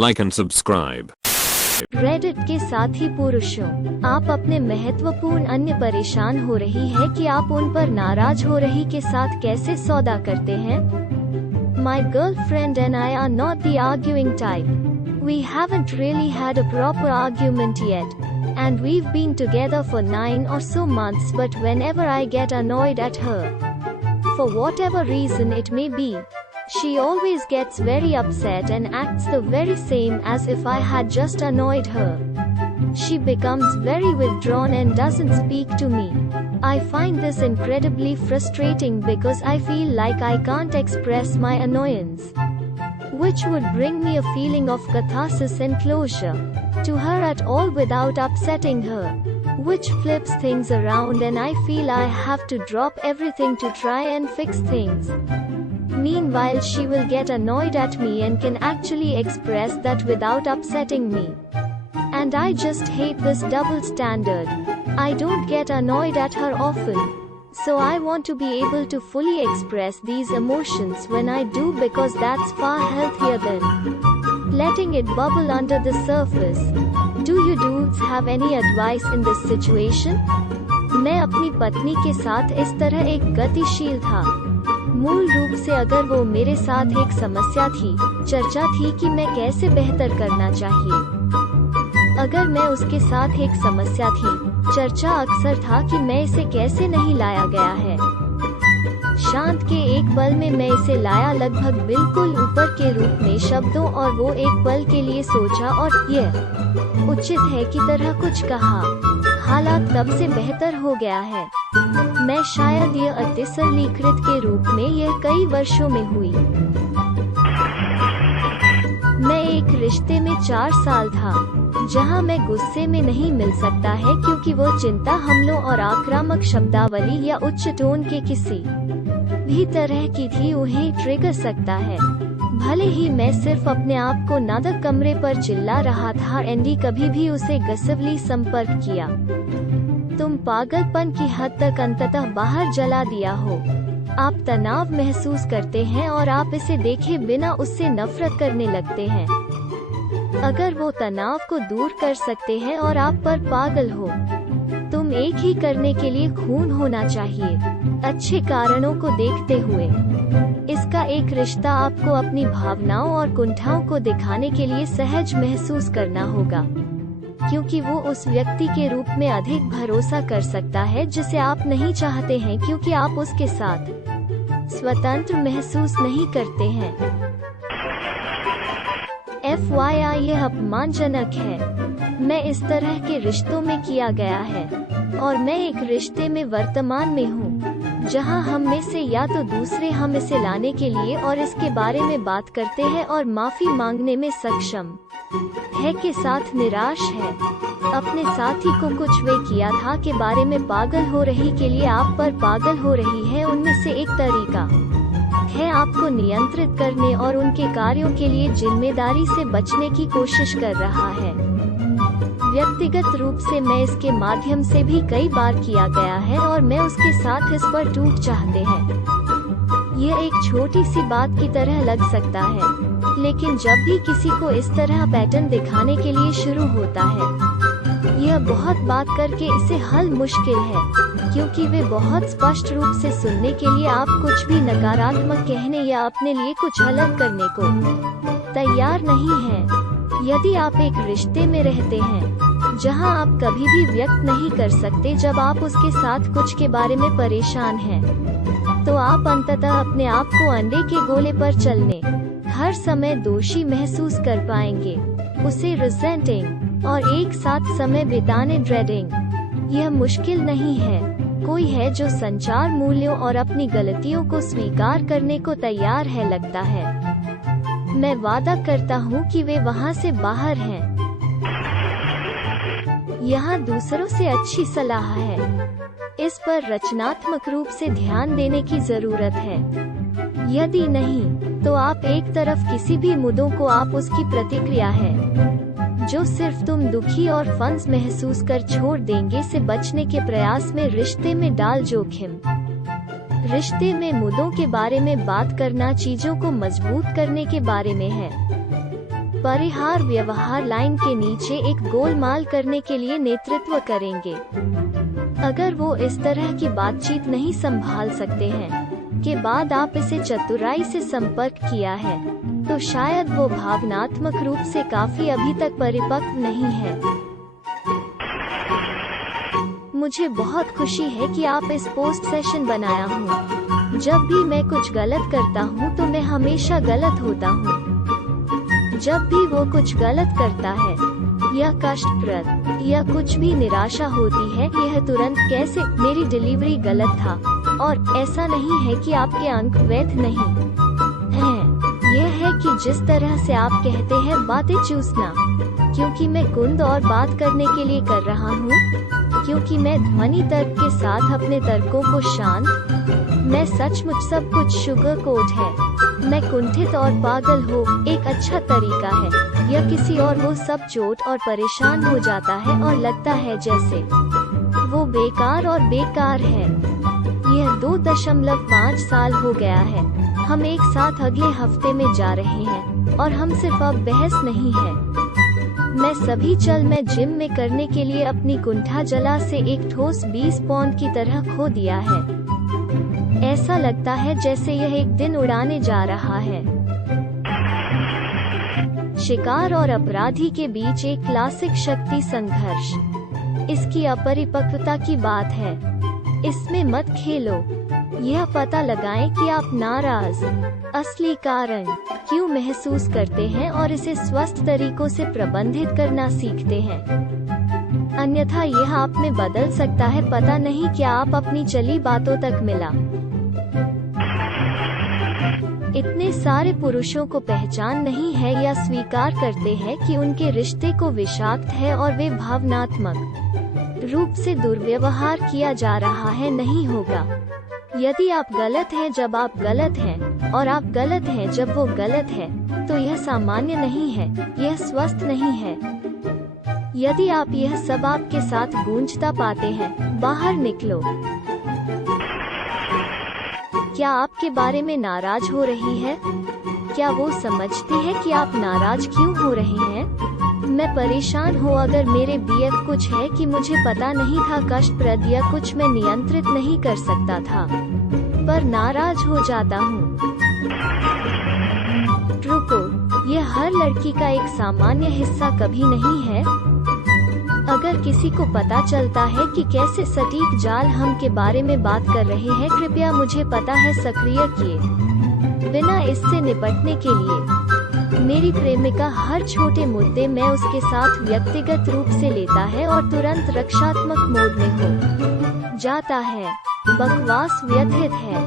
like and subscribe. Reddit के साथी पुरुषों, आप अपने महत्वपूर्ण अन्य परेशान हो रही है कि आप उन पर नाराज हो रही के साथ कैसे सौदा करते हैं। My girlfriend and I are not the arguing type. We haven't really had a proper argument yet, and we've been together for 9 or so months, but whenever I get annoyed at her, for whatever reason it may be, she always gets very upset and acts the very same as if I had just annoyed her. She becomes very withdrawn and doesn't speak to me. I find this incredibly frustrating because I feel like I can't express my annoyance, which would bring me a feeling of catharsis and closure, to her at all without upsetting her, which flips things around and I feel I have to drop everything to try and fix things. Meanwhile, she will get annoyed at me and can actually express that without upsetting me. And I just hate this double standard. I don't get annoyed at her often, so I want to be able to fully express these emotions when I do, because that's far healthier than letting it bubble under the surface. Do you dudes have any advice in this situation? मैं अपनी पत्नी के साथ इस तरह एक गतिशील था। मूल रूप से अगर वो मेरे साथ एक समस्या थी, चर्चा थी कि मैं कैसे बेहतर करना चाहिए। अगर मैं उसके साथ एक समस्या थी, चर्चा अक्सर था कि मैं इसे कैसे नहीं लाया गया है। शांत के एक पल में मैं इसे लाया, लगभग बिल्कुल ऊपर के रूप में शब्दों, और वो एक पल के लिए सोचा और यह उचित है की तरह कुछ कहा। हालात तब से बेहतर हो गया है। मैं शायद यह अतिसरलीकृत के रूप में यह कई वर्षों में हुई। मैं एक रिश्ते में 4 साल था, जहां मैं गुस्से में नहीं मिल सकता है क्योंकि वो चिंता, हमलों और आक्रामक शब्दावली या उच्च टोन के किसी भी तरह की थी उन्हें ट्रिगर सकता है। भले ही मैं सिर्फ अपने आप को नादक कमरे पर चिल्ला रहा था, एंडी कभी भी उसे गसवली संपर्क किया। तुम पागलपन की हद तक अंततः बाहर जला दिया हो। आप तनाव महसूस करते हैं और आप इसे देखे बिना उससे नफरत करने लगते हैं। अगर वो तनाव को दूर कर सकते हैं और आप पर पागल हो, तुम एक ही करने के लिए खून होना चाहिए, अच्छे कारणों को देखते हुए। इसका एक रिश्ता आपको अपनी भावनाओं और कुंठाओं को दिखाने के लिए सहज महसूस करना होगा, क्योंकि वो उस व्यक्ति के रूप में अधिक भरोसा कर सकता है जिसे आप नहीं चाहते हैं, क्योंकि आप उसके साथ स्वतंत्र महसूस नहीं करते हैं। FYI, यह अपमानजनक है। मैं इस तरह के रिश्तों में किया गया है, और मैं एक रिश्ते में वर्तमान में हूँ, जहाँ हम में से या तो दूसरे हम इसे लाने के लिए और इसके बारे में बात करते हैं और माफी मांगने में सक्षम है के साथ निराश है। अपने साथी को कुछ वे किया था के बारे में पागल हो रही के लिए आप पर पागल हो रही है। उनमें से एक तरीका है आपको नियंत्रित करने और उनके कार्यों के लिए जिम्मेदारी से बचने की कोशिश कर रहा है। व्यक्तिगत रूप से मैं इसके माध्यम से भी कई बार किया गया है, और मैं उसके साथ इस पर टूट चाहते हैं। यह एक छोटी सी बात की तरह लग सकता है, लेकिन जब भी किसी को इस तरह पैटर्न दिखाने के लिए शुरू होता है, यह बहुत बात करके इसे हल मुश्किल है, क्योंकि वे बहुत स्पष्ट रूप से सुनने के लिए आप कुछ भी नकारात्मक कहने या अपने लिए कुछ अलग करने को तैयार नहीं हैं। यदि आप एक रिश्ते में रहते हैं जहां आप कभी भी व्यक्त नहीं कर सकते जब आप उसके साथ कुछ के बारे में परेशान हैं, तो आप अंततः अपने आप को अंडे के गोले पर चलने, हर समय दोषी महसूस कर पाएंगे, उसे रिसेंटिंग और एक साथ समय बिताने ड्रेडिंग। यह मुश्किल नहीं है। कोई है जो संचार मूल्यों और अपनी गलतियों को स्वीकार करने को तैयार है, लगता है। मैं वादा करता हूँ कि वे वहाँ से बाहर हैं। यहाँ दूसरों से अच्छी सलाह है। इस पर रचनात्मक रूप से ध्यान देने की जरूरत है। यदि नहीं, तो आप एक तरफ किसी भी मुद्दों को आप उसकी प्रतिक्रिया है जो सिर्फ तुम दुखी और फंस महसूस कर छोड़ देंगे से बचने के प्रयास में रिश्ते में डाल जोखिम। रिश्ते में मुद्दों के बारे में बात करना चीजों को मजबूत करने के बारे में है। परिहार व्यवहार लाइन के नीचे एक गोलमाल करने के लिए नेतृत्व करेंगे। अगर वो इस तरह की बातचीत नहीं संभाल सकते हैं के बाद आप इसे चतुराई से संपर्क किया है, तो शायद वो भावनात्मक रूप से काफी अभी तक परिपक्व नहीं है। मुझे बहुत खुशी है कि आप इस पोस्ट सेशन बनाया हूँ। जब भी मैं कुछ गलत करता हूँ तो मैं हमेशा गलत होता हूँ। जब भी वो कुछ गलत करता है या कष्टप्रद या कुछ भी निराशा होती है, यह तुरंत कैसे मेरी डिलीवरी गलत था, और ऐसा नहीं है कि आपके अंक वैध नहीं हैं। यह है कि जिस तरह से आप कहते हैं बातें चूसना, क्योंकि मैं कुंद और बात करने के लिए कर रहा हूँ, क्योंकि मैं ध्वनि तर्क के साथ अपने तर्कों को शांत, मैं सचमुच सब कुछ शुगर कोट है, मैं कुंठित और पागल हो एक अच्छा तरीका है, या किसी और वो सब चोट और परेशान हो जाता है और लगता है जैसे वो बेकार और बेकार है। यह 2.5 साल हो गया है। हम एक साथ अगले हफ्ते में जा रहे हैं और हम सिर्फ अब बहस नहीं है। मैं सभी चल मैं जिम में करने के लिए अपनी कुंठा जला से एक ठोस 20 पाउंड की तरह खो दिया है। ऐसा लगता है जैसे यह एक दिन उड़ाने जा रहा है। शिकार और अपराधी के बीच एक क्लासिक शक्ति संघर्ष। इसकी अपरिपक्वता की बात है। इसमें मत खेलो। यह पता लगाएं कि आप नाराज असली कारण क्यों महसूस करते हैं और इसे स्वस्थ तरीकों से प्रबंधित करना सीखते हैं। अन्यथा यह आप में बदल सकता है। पता नहीं क्या आप अपनी चली बातों तक मिला। इतने सारे पुरुषों को पहचान नहीं है या स्वीकार करते हैं कि उनके रिश्ते को विषाक्त है और वे भावनात्मक रूप से दुर्व्यवहार किया जा रहा है। नहीं होगा। यदि आप गलत हैं जब आप गलत हैं और आप गलत हैं जब वो गलत है, तो यह सामान्य नहीं है, यह स्वस्थ नहीं है। यदि आप यह सब आपके साथ गूंजता पाते हैं, बाहर निकलो। क्या आपके बारे में नाराज हो रही है? क्या वो समझती है कि आप नाराज क्यों हो रहे हैं? मैं परेशान हूँ अगर मेरे बीएफ कुछ है कि मुझे पता नहीं था, कष्टप्रद या कुछ मैं नियंत्रित नहीं कर सकता था, पर नाराज हो जाता हूँ। रुको, यह हर लड़की का एक सामान्य हिस्सा कभी नहीं है। अगर किसी को पता चलता है कि कैसे सटीक जाल हम के बारे में बात कर रहे हैं, कृपया मुझे पता है सक्रिय किए बिना इससे निपटने के लिए। मेरी प्रेमिका हर छोटे मुद्दे में उसके साथ व्यक्तिगत रूप से लेता है और तुरंत रक्षात्मक मोड में हो जाता है। बकवास व्यथित है।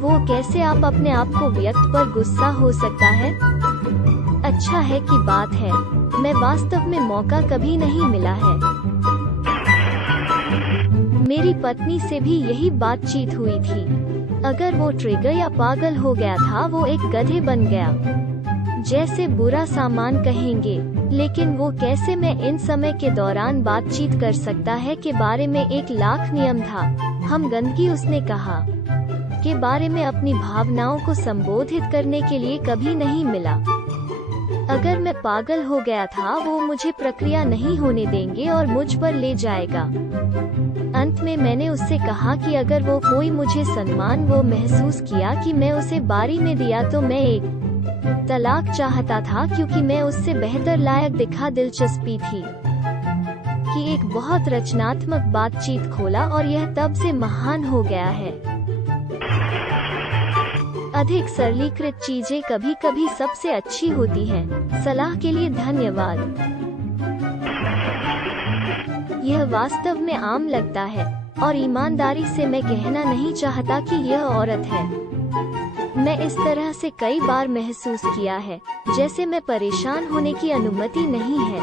वो कैसे आप अपने आप को व्यक्त पर गुस्सा हो सकता है? अच्छा है कि बात है, मैं वास्तव में मौका कभी नहीं मिला है। मेरी पत्नी से भी यही बातचीत हुई थी। अगर वो ट्रिगर या पागल हो गया था, वो एक गधे बन गया, जैसे बुरा सामान कहेंगे। लेकिन वो कैसे मैं इन समय के दौरान बातचीत कर सकता है के बारे में 1,00,000 नियम था। हम गंदगी उसने कहा के बारे में अपनी भावनाओं को संबोधित करने के लिए कभी नहीं मिला। अगर मैं पागल हो गया था, वो मुझे प्रक्रिया नहीं होने देंगे और मुझ पर ले जाएगा। अंत में मैंने उससे कहा कि अगर वो कोई मुझे सम्मान वो महसूस किया कि मैं उसे बारी में दिया, तो मैं एक तलाक चाहता था, क्योंकि मैं उससे बेहतर लायक दिखा। दिलचस्पी थी कि एक बहुत रचनात्मक बातचीत खोला और यह तब से महान हो गया है। अधिक सरलीकृत चीजें कभी कभी सबसे अच्छी होती हैं। सलाह के लिए धन्यवाद। यह वास्तव में आम लगता है और ईमानदारी से मैं कहना नहीं चाहता कि यह औरत है। मैं इस तरह से कई बार महसूस किया है, जैसे मैं परेशान होने की अनुमति नहीं है।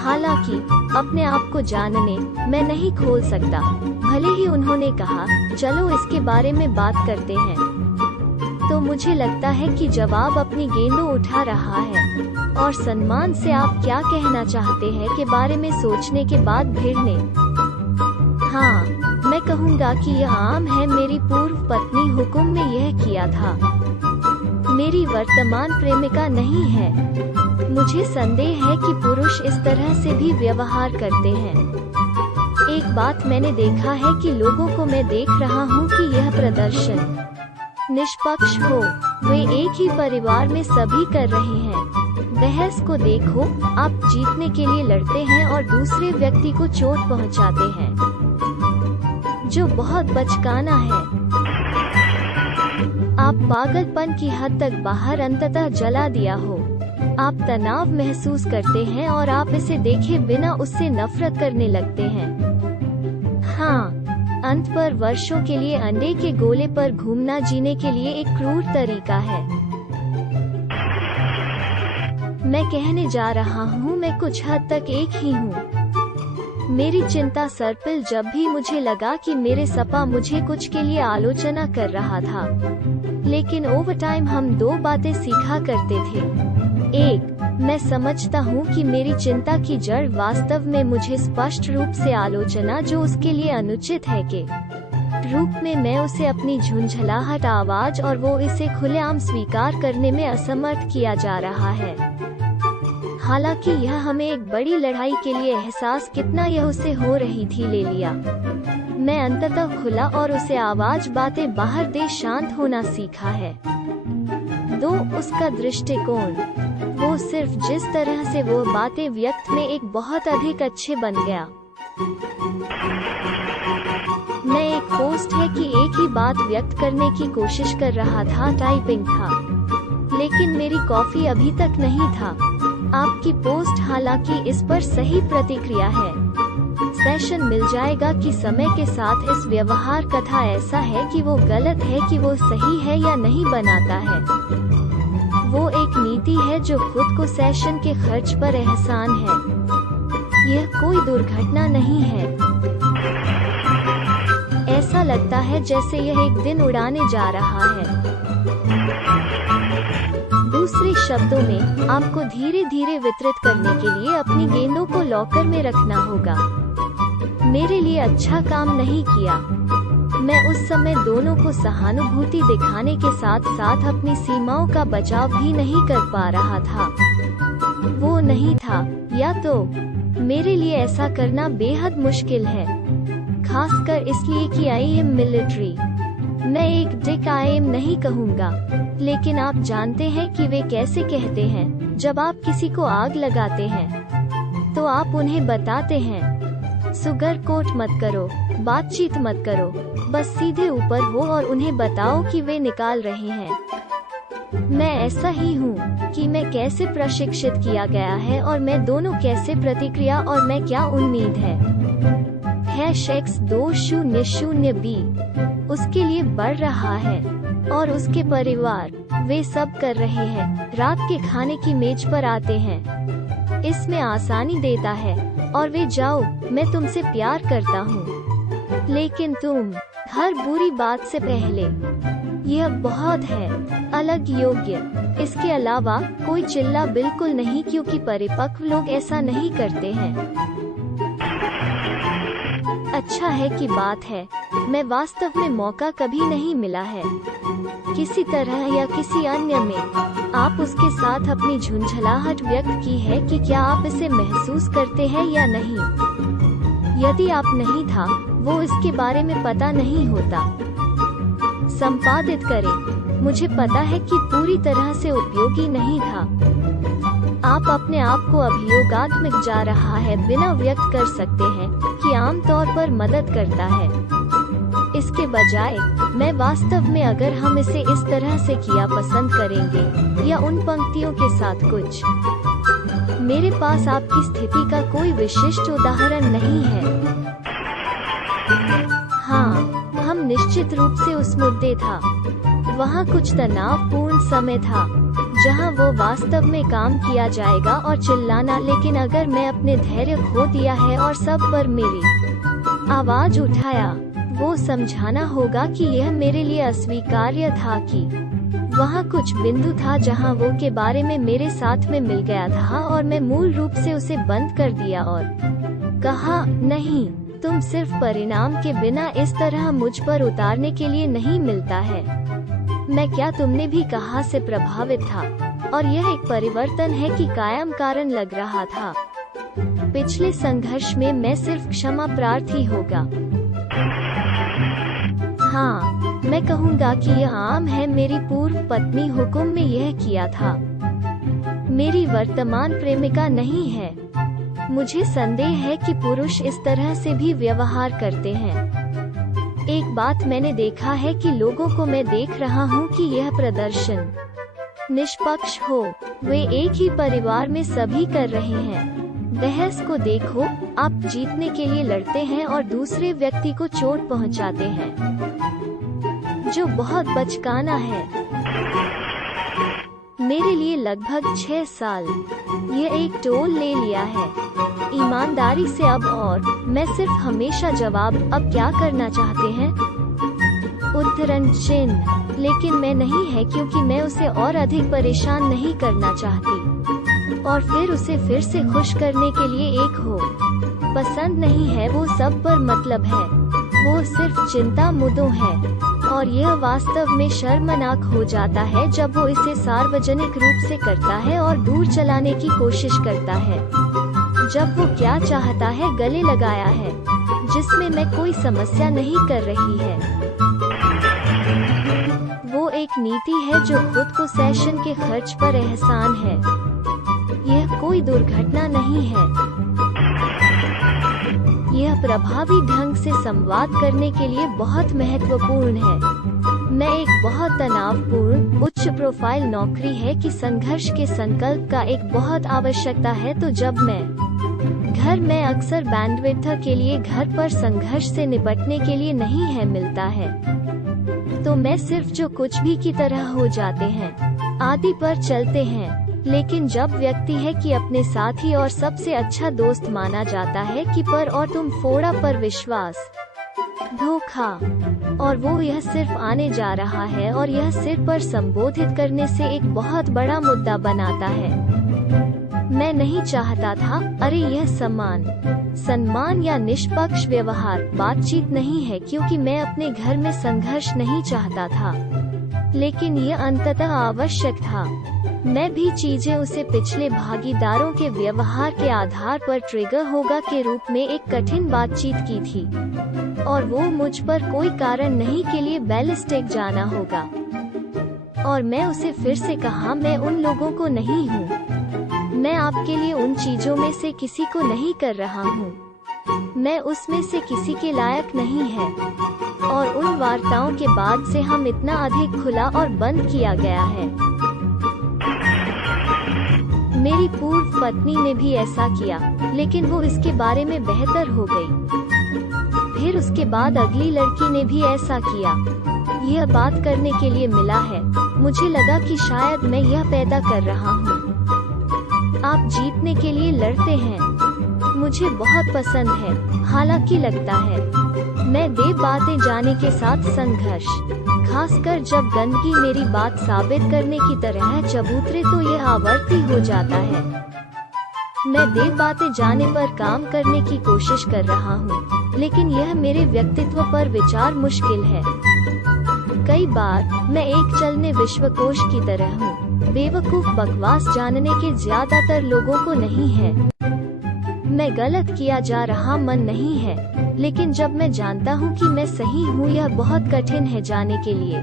हालांकि अपने आप को जानने मैं नहीं खोल सकता। भले ही उन्होंने कहा चलो इसके बारे में बात करते हैं, तो मुझे लगता है कि जवाब अपनी गेंदों उठा रहा है और सम्मान से आप क्या कहना चाहते हैं के बारे में सोचने के बाद भिड़ने। हाँ, मैं कहूँगा कि यह आम है। मेरी पूर्व पत्नी हुक्म ने यह किया था। मेरी वर्तमान प्रेमिका नहीं है। मुझे संदेह है कि पुरुष इस तरह से भी व्यवहार करते हैं। एक बात मैंने देखा है कि लोगों को मैं देख रहा हूँ कि यह प्रदर्शन निष्पक्ष हो। वे एक ही परिवार में सभी कर रहे हैं। बहस को देखो, आप जीतने के लिए लड़ते हैं और दूसरे व्यक्ति को चोट पहुंचाते हैं, जो बहुत बचकाना है। आप पागलपन की हद तक बाहर अंततः जला दिया हो। आप तनाव महसूस करते हैं और आप इसे देखे बिना उससे नफरत करने लगते हैं। हाँ, अंत पर वर्षों के लिए अंडे के गोले पर घूमना जीने के लिए एक क्रूर तरीका है। मैं कहने जा रहा हूँ, मैं कुछ हद तक एक ही हूँ। मेरी चिंता सर्पिल जब भी मुझे लगा कि मेरे सपा मुझे कुछ के लिए आलोचना कर रहा था। लेकिन ओवर टाइम हम दो बातें सीखा करते थे। एक, मैं समझता हूँ कि मेरी चिंता की जड़ वास्तव में मुझे स्पष्ट रूप से आलोचना जो उसके लिए अनुचित है के रूप में मैं उसे अपनी झुंझलाहट आवाज और वो इसे खुलेआम स्वीकार करने में असमर्थ किया जा रहा है। हालांकि यह हमें एक बड़ी लड़ाई के लिए एहसास कितना यह उसे हो रही थी ले लिया। मैं अंततः खुला और उसे आवाज बातें बाहर दे शांत होना सीखा है। दो, उसका दृष्टिकोण, वो सिर्फ जिस तरह से वो बातें व्यक्त में एक बहुत अधिक अच्छे बन गया। मैं एक पोस्ट है कि एक ही बात व्यक्त करने की कोशिश कर रहा था, टाइपिंग था, लेकिन मेरी कॉफी अभी तक नहीं था। आपकी पोस्ट हालांकि इस पर सही प्रतिक्रिया है। सेशन मिल जाएगा कि समय के साथ इस व्यवहार कथा ऐसा है कि वो गलत है कि वो सही है या नहीं बनाता है। वो एक नीति है जो खुद को सेशन के खर्च पर एहसान है। यह कोई दुर्घटना नहीं है। ऐसा लगता है जैसे यह एक दिन उड़ाने जा रहा है। दूसरे शब्दों में, आपको धीरे धीरे वितरित करने के लिए अपनी गेंदों को लॉकर में रखना होगा। मेरे लिए अच्छा काम नहीं किया। मैं उस समय दोनों को सहानुभूति दिखाने के साथ साथ अपनी सीमाओं का बचाव भी नहीं कर पा रहा था। वो नहीं था, या तो मेरे लिए ऐसा करना बेहद मुश्किल है, खासकर इसलिए कि आई एम मिलिट्री। मैं एक डिक आई एम नहीं कहूँगा, लेकिन आप जानते हैं कि वे कैसे कहते हैं। जब आप किसी को आग लगाते हैं तो आप उन्हें बताते हैं, सुगर कोट मत करो, बातचीत मत करो, बस सीधे ऊपर हो और उन्हें बताओ कि वे निकाल रहे हैं। मैं ऐसा ही हूँ कि मैं कैसे प्रशिक्षित किया गया है और मैं दोनों कैसे प्रतिक्रिया और मैं क्या उम्मीद है। X200B उसके लिए बढ़ रहा है और उसके परिवार, वे सब कर रहे हैं। रात के खाने की मेज पर आते हैं, इसमें आसानी देता है और वे जाओ, मैं तुमसे प्यार करता हूँ, लेकिन तुम, हर बुरी बात से पहले, यह बहुत है, अलग योग्य। इसके अलावा कोई चिल्ला बिल्कुल नहीं, क्योंकि परिपक्व लोग ऐसा नहीं करते हैं। अच्छा है कि बात है, मैं वास्तव में मौका कभी नहीं मिला है। किसी तरह या किसी अन्य में आप उसके साथ अपनी झुंझलाहट व्यक्त की है कि क्या आप इसे महसूस करते हैं या नहीं। यदि आप नहीं था, वो इसके बारे में पता नहीं होता। संपादित करें। मुझे पता है कि पूरी तरह से उपयोगी नहीं था। आप अपने आप को अभियोगात्मक जा रहा है बिना व्यक्त कर सकते हैं कि आमतौर पर मदद करता है। इसके बजाय, मैं वास्तव में अगर हम इसे इस तरह से किया पसंद करेंगे या उन पंक्तियों के साथ कुछ। मेरे पास आपकी स्थिति का कोई विशिष्ट उदाहरण नहीं है। हाँ, हम निश्चित रूप से उस मुद्दे था। वहाँ कुछ तनावपूर्ण समय था जहाँ वो वास्तव में काम किया जाएगा और चिल्लाना, लेकिन अगर मैं अपने धैर्य खो दिया है और सब पर मेरी आवाज उठाया, वो समझाना होगा कि यह मेरे लिए अस्वीकार्य था कि वहाँ कुछ बिंदु था जहाँ वो के बारे में मेरे साथ में मिल गया था और मैं मूल रूप से उसे बंद कर दिया और कहा, नहीं, तुम सिर्फ परिणाम के बिना इस तरह मुझ पर उतारने के लिए नहीं मिलता है। मैं क्या तुमने भी कहा से प्रभावित था, और यह एक परिवर्तन है कि कायम कारण लग रहा था। पिछले संघर्ष में मैं सिर्फ क्षमा प्रार्थी होगा। हाँ, मैं कहूँगा कि यह आम है। मेरी पूर्व पत्नी हुक्म में यह किया था। मेरी वर्तमान प्रेमिका नहीं है। मुझे संदेह है कि पुरुष इस तरह से भी व्यवहार करते हैं। एक बात मैंने देखा है कि लोगों को मैं देख रहा हूँ कि यह प्रदर्शन निष्पक्ष हो। वे एक ही परिवार में सभी कर रहे हैं। बहस को देखो, आप जीतने के लिए लड़ते हैं और दूसरे व्यक्ति को चोट पहुंचाते हैं, जो बहुत बचकाना है। मेरे लिए लगभग 6 साल यह एक टोल ले लिया है। ईमानदारी से अब, और मैं सिर्फ हमेशा जवाब अब क्या करना चाहते हैं उद्धरण चिन्ह, लेकिन मैं नहीं है क्योंकि मैं उसे और अधिक परेशान नहीं करना चाहती और फिर उसे फिर से खुश करने के लिए एक हो पसंद नहीं है। वो सब पर मतलब है, वो सिर्फ चिंता मुद्दों है, और यह वास्तव में शर्मनाक हो जाता है जब वो इसे सार्वजनिक रूप से करता है और दूर चलाने की कोशिश करता है, जब वो क्या चाहता है गले लगाया है, जिसमें मैं कोई समस्या नहीं कर रही है। वो एक नीति है जो खुद को सेशन के खर्च पर एहसान है। यह कोई दुर्घटना नहीं है। यह प्रभावी ढंग से संवाद करने के लिए बहुत महत्वपूर्ण है। मैं एक बहुत तनावपूर्ण उच्च प्रोफाइल नौकरी है कि संघर्ष के संकल्प का एक बहुत आवश्यकता है। तो जब मैं घर में अक्सर बैंडविड्थ के लिए घर पर संघर्ष से निपटने के लिए नहीं है मिलता है, तो मैं सिर्फ जो कुछ भी की तरह हो जाते हैं आदि पर चलते हैं। लेकिन जब व्यक्ति है कि अपने साथी और सबसे अच्छा दोस्त माना जाता है कि पर और तुम फोड़ा पर विश्वास धोखा, और वो यह सिर्फ आने जा रहा है और यह सिर पर संबोधित करने से एक बहुत बड़ा मुद्दा बनाता है। मैं नहीं चाहता था। अरे यह सम्मान या निष्पक्ष व्यवहार बातचीत नहीं है क्योंकि मैं अपने घर में संघर्ष नहीं चाहता था, लेकिन यह अंततः आवश्यक था। मैं भी चीजें उसे पिछले भागीदारों के व्यवहार के आधार पर ट्रिगर होगा के रूप में एक कठिन बातचीत की थी, और वो मुझ पर कोई कारण नहीं के लिए बैलिस्टिक जाना होगा। और मैं उसे फिर से कहा, मैं उन लोगों को नहीं हूँ। मैं आपके लिए उन चीजों में से किसी को नहीं कर रहा हूँ। मैं उसमें से किसी के लायक नहीं है। और उन वार्ताओं के बाद से हम इतना अधिक खुला और बंद किया गया है। मेरी पूर्व पत्नी ने भी ऐसा किया, लेकिन वो इसके बारे में बेहतर हो गई। फिर उसके बाद अगली लड़की ने भी ऐसा किया। यह बात करने के लिए मिला है। मुझे लगा कि शायद मैं यह पैदा कर रहा हूँ। आप जीतने के लिए लड़ते हैं। मुझे बहुत पसंद है, हालांकि लगता है मैं दे बातें जाने के साथ संघर्ष, खासकर जब गंदगी मेरी बात साबित करने की तरह चबूतरे, तो यह आवर्ती हो जाता है। मैं दे बातें जाने पर काम करने की कोशिश कर रहा हूँ, लेकिन यह मेरे व्यक्तित्व पर विचार मुश्किल है। कई बार मैं एक चलने विश्वकोश की तरह हूँ। बेवकूफ बकवास जानने के ज्यादातर लोगों को नहीं है। मैं गलत किया जा रहा मन नहीं है, लेकिन जब मैं जानता हूँ कि मैं सही हूँ, यह बहुत कठिन है जाने के लिए।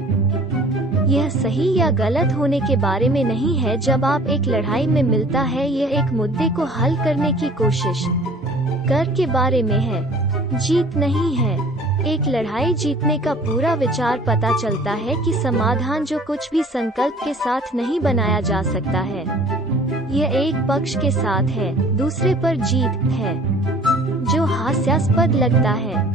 यह सही या गलत होने के बारे में नहीं है। जब आप एक लड़ाई में मिलता है, यह एक मुद्दे को हल करने की कोशिश कर के बारे में है, जीत नहीं है। एक लड़ाई जीतने का पूरा विचार पता चलता है कि समाधान जो कुछ भी संकल्प के साथ नहीं बनाया जा सकता है, यह एक पक्ष के साथ है, दूसरे पर जीत है, जो हास्यास्पद लगता है।